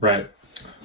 Right.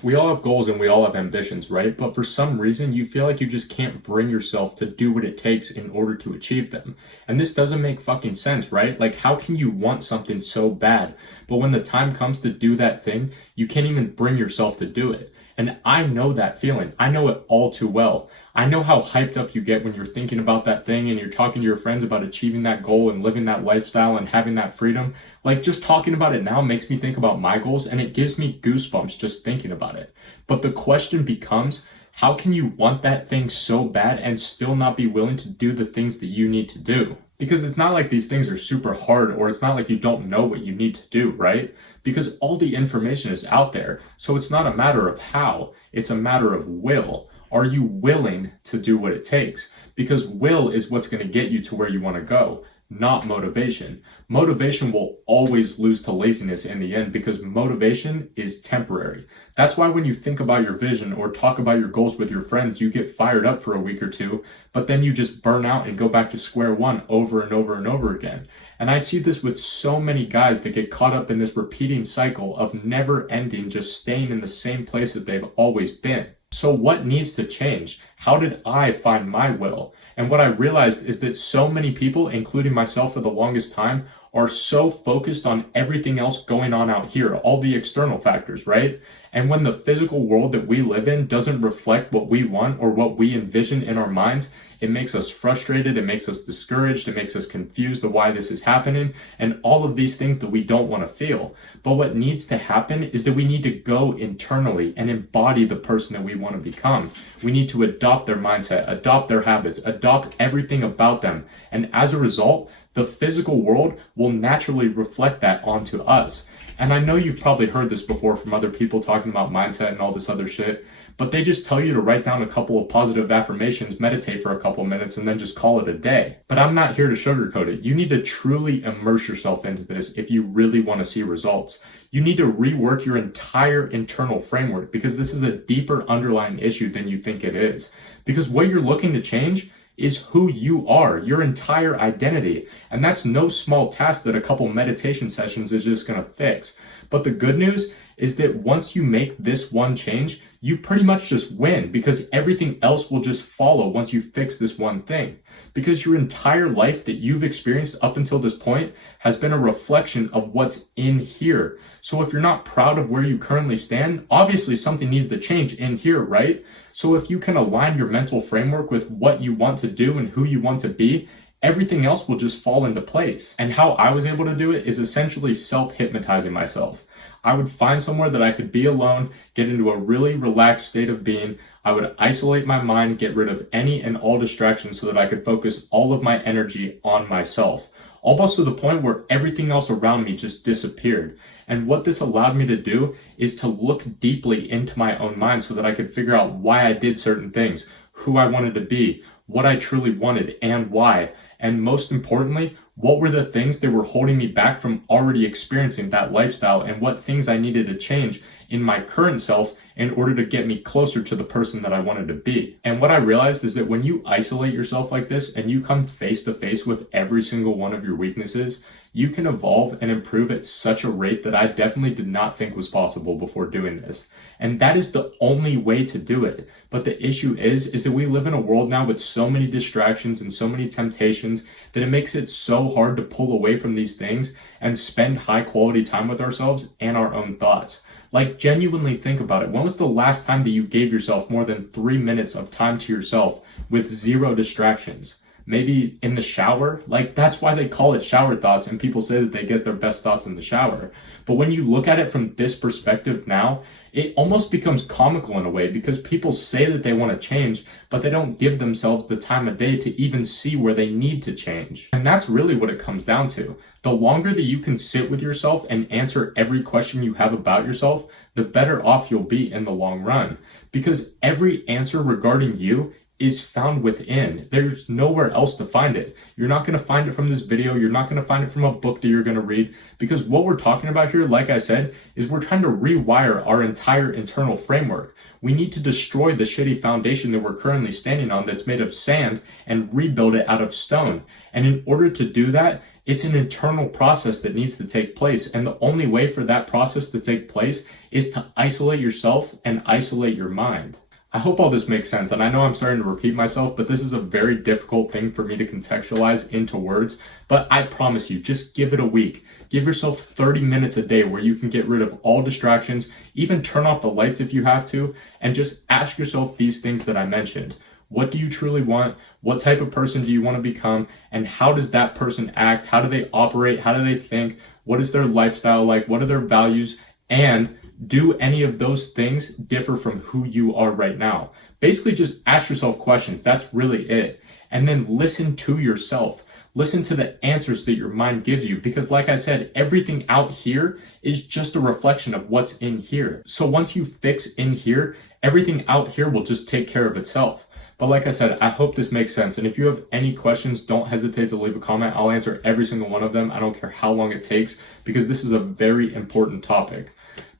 We all have goals and we all have ambitions, right? But for some reason, you feel like you just can't bring yourself to do what it takes in order to achieve them. And this doesn't make fucking sense, right? Like, how can you want something so bad, but when the time comes to do that thing, you can't even bring yourself to do it? And I know that feeling. I know it all too well. I know how hyped up you get when you're thinking about that thing and you're talking to your friends about achieving that goal and living that lifestyle and having that freedom. Like, just talking about it now makes me think about my goals and it gives me goosebumps just thinking about it. But the question becomes, how can you want that thing so bad and still not be willing to do the things that you need to do? Because it's not like these things are super hard, or it's not like you don't know what you need to do, right? Because all the information is out there. So it's not a matter of how, it's a matter of will. Are you willing to do what it takes? Because will is what's going to get you to where you want to go, not motivation. Motivation will always lose to laziness in the end because motivation is temporary. That's why when you think about your vision or talk about your goals with your friends, you get fired up for a week or two, but then you just burn out and go back to square one over and over and over again. And I see this with so many guys that get caught up in this repeating cycle of never ending, just staying in the same place that they've always been. So what needs to change? How did I find my will? And what I realized is that so many people, including myself for the longest time, are so focused on everything else going on out here, all the external factors, right? And when the physical world that we live in doesn't reflect what we want or what we envision in our minds, it makes us frustrated, it makes us discouraged, it makes us confused of why this is happening, and all of these things that we don't want to feel. But what needs to happen is that we need to go internally and embody the person that we want to become. We need to adopt their mindset, adopt their habits, adopt everything about them. And as a result, the physical world will naturally reflect that onto us. And I know you've probably heard this before from other people talking about mindset and all this other shit, but they just tell you to write down a couple of positive affirmations, meditate for a couple of minutes, and then just call it a day. But I'm not here to sugarcoat it. You need to truly immerse yourself into this if you really want to see results. You need to rework your entire internal framework because this is a deeper underlying issue than you think it is. Because what you're looking to change is who you are, your entire identity. And that's no small task that a couple meditation sessions is just going to fix. But the good news is that once you make this one change, you pretty much just win because everything else will just follow once you fix this one thing. Because your entire life that you've experienced up until this point has been a reflection of what's in here. So if you're not proud of where you currently stand, obviously something needs to change in here, right? So if you can align your mental framework with what you want to do and who you want to be, everything else will just fall into place. And how I was able to do it is essentially self-hypnotizing myself. I would find somewhere that I could be alone, get into a really relaxed state of being. I would isolate my mind, get rid of any and all distractions so that I could focus all of my energy on myself, almost to the point where everything else around me just disappeared. And what this allowed me to do is to look deeply into my own mind so that I could figure out why I did certain things, who I wanted to be, what I truly wanted, and why. And most importantly, what were the things that were holding me back from already experiencing that lifestyle, and what things I needed to change in my current self in order to get me closer to the person that I wanted to be. And what I realized is that when you isolate yourself like this and you come face to face with every single one of your weaknesses, you can evolve and improve at such a rate that I definitely did not think was possible before doing this. And that is the only way to do it. But the issue is that we live in a world now with so many distractions and so many temptations that it makes it so hard to pull away from these things and spend high quality time with ourselves and our own thoughts. Like, genuinely think about it. When was the last time that you gave yourself more than 3 minutes of time to yourself with zero distractions? Maybe in the shower? Like, that's why they call it shower thoughts, and people say that they get their best thoughts in the shower. But when you look at it from this perspective now, it almost becomes comical in a way because people say that they want to change, but they don't give themselves the time of day to even see where they need to change. And that's really what it comes down to. The longer that you can sit with yourself and answer every question you have about yourself, the better off you'll be in the long run. Because every answer regarding you is found within. There's nowhere else to find it. You're not going to find it from this video. You're not going to find it from a book that you're going to read, because what we're talking about here, like I said, is we're trying to rewire our entire internal framework. We need to destroy the shitty foundation that we're currently standing on that's made of sand and rebuild it out of stone. And in order to do that, It's an internal process that needs to take place. And the only way for that process to take place is to isolate yourself and isolate your mind. I hope all this makes sense, and I know I'm starting to repeat myself, but this is a very difficult thing for me to contextualize into words. But I promise you, just give it a week. Give yourself 30 minutes a day where you can get rid of all distractions, even turn off the lights if you have to, and just ask yourself these things that I mentioned. What do you truly want? What type of person do you want to become? And how does that person act? How do they operate? How do they think? What is their lifestyle like? What are their values? And do any of those things differ from who you are right now? Basically, just ask yourself questions. That's really it. And then listen to yourself. Listen to the answers that your mind gives you. Because like I said, everything out here is just a reflection of what's in here. So once you fix in here, everything out here will just take care of itself. But like I said, I hope this makes sense. And if you have any questions, don't hesitate to leave a comment. I'll answer every single one of them. I don't care how long it takes, because this is a very important topic.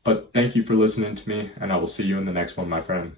But thank you for listening to me, and I will see you in the next one, my friend.